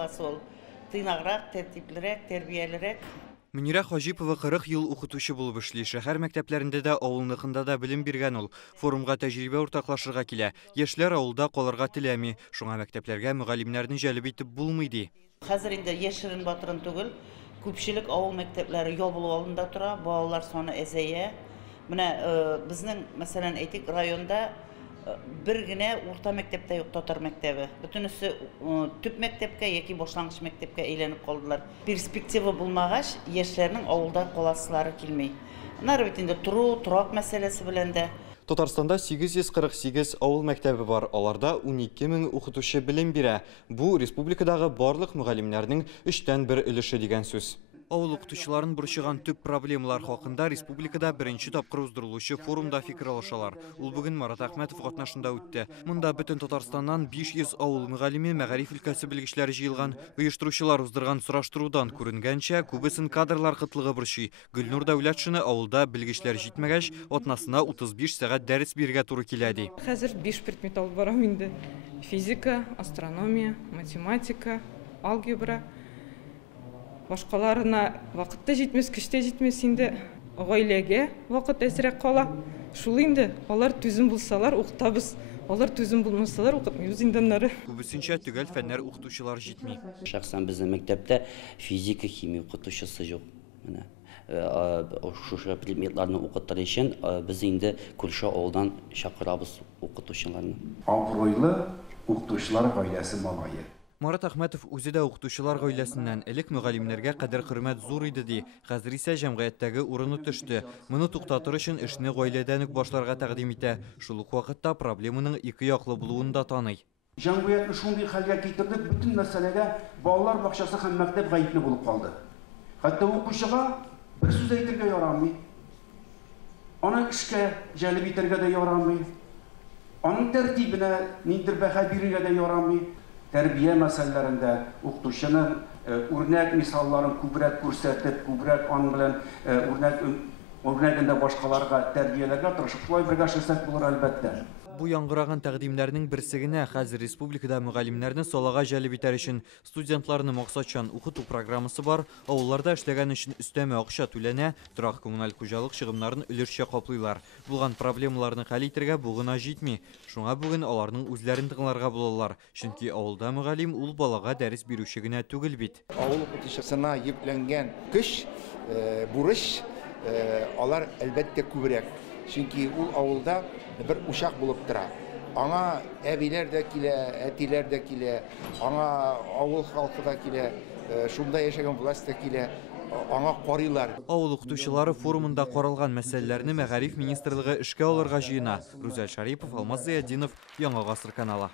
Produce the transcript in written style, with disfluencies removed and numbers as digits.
баласы ол тыйнаграк, тәртиплерәк, тәрбиялерәк. Мөнирә Хаҗипова 40 ел укытучы булып эшли. Шәһәр мәктәпләрендә дә, авылныкында да белем биргән ул. Форумга тәҗрибә уртаклашырга килә. Яшьләр авылда калырга теләми. Шуңа мәктәпләргә мөгаллимнәрне җәлеп итеп булмый ди. Хәзер инде яшерен батырын түгел, күпчелек авыл мәктәпләре ябылу алында тора, балалар саны әзәя. Менә безнең, мәсәлән, әйтик, районда bir генә урта мәктәптә юк, татар мәктәбе. Бөтенесе төп мәктәпкә яки башлангыч мәктәпкә әйләнеп калдылар. Перспектива булмагач, яшьләрнең авылда каласылары килми. Нары бит инде турак мәсьәләсе белән дә. Татарстанда 848 авыл мәктәбе бар. Аларда 12 мең укытучы белем бирә. Бу республикадагы барлык мөгаллимнәрнең 3тән 1 өлеше дигән сүз. Авыл укытучыларын борчыган төп проблемалар хакында республикада беренче тапкыр уздырылучы форумда фикер алышалар. Ул бүген Марат Әхмәтов катнашында үтте. Монда бөтен Татарстаннан 500 авыл мөгаллиме, мәгариф өлкәсе белгечләре җыелган. Оештыручылар уздырган сораштырудан күренгәнчә, күбесен кадрлар кытлыгы борчый. Гөлнур Дәүләтшина авылда белгечләр җитмәгәч, атнасына 35 сәгать дәрес бирергә туры килә ди. Хәзер 5 предмет алып барам инде. Физика, астрономия, математика, алгебра. Башкаларына вакытта җитмәс, көчтә җитмәс инде. Гаиләгә вакыт әсрәк кала. Шул инде алар түзем булсалар укытабыз. Алар түзем булмасалар укытмыйбыз инде аннары. Күбесенчә төгәл фәннәр укытучылар җитми. Шәхсән безнең мәктәптә физика, химия укытучысы юк. Менә шушы предметларны укытыр өчен без инде Күлшә авылдан чакырабыз укытучыларны. Абруйлы укытучылар гаиләсе малае. Марат Әхмәтов үзе дә укытучылар гаиләсеннән. Элек мөгаллимнәргә кадәр хөрмәт зур иде ди. Хәзер исә җәмгыятьтәге урыны төште. Моны туктатыр өчен эшне гаиләдән үк башларга тәкъдим итә. Шул ук вакытта проблеманың ике яклы булуын да таный. Җәмгыятьне шундый хәлгә китердек, бөтен мәсьәләгә балалар бакчасы һәм мәктәп гаепле булып калды. Хәтта укучыга бер сүз әйтергә ярамый. Аны эшкә җәлеп итәргә дә ярамый. Аның тәртибенә ниндидер бәһа бирергә дә ярамый. Тәрбия мәсьәләләрендә укытучының үрнәк мисалларын күбрәк күрсәтеп, күбрәк аның белән үрнәгендә башкаларга тәрбияләргә тырышып, шулай бергә эшләсәк булыр әлбәттә. Бу яңгыраган тәкъдимнәрнең берсе генә хәзер республикада мөгаллимнәрне салага җәлеп итәр өчен студентларны максатчан укыту программасы бар. Авылларда эшләгән өчен өстәмә акча түләнә, торак коммуналь хуҗалык чыгымнарын өлешчә каплыйлар. Булган проблемаларны хәл итәргә бу гына җитми. Шуңа бүген аларның үзләрен тыңларга булалар. Чөнки авылда мөгаллим ул балага дәрес бирүче генә түгел бит. Авыл укытучысына йөкләнгән көч, бурыч алар әлбәттә күбрәк. Чөнки ул авылда bir uşak bulup tора. Аңа әбиләр дә килә, әтиләр дә килә, аңа авыл халкы да килә, шунда яшәгән власть та килә, аңа карыйлар. Авыл укытучылары форумында каралган мәсьәләләрне Мәгариф министрлыгы эшкә алырга җыена. Рүзәл Шарипов, Алмаз Зыяддинов, Яңа гасыр каналы.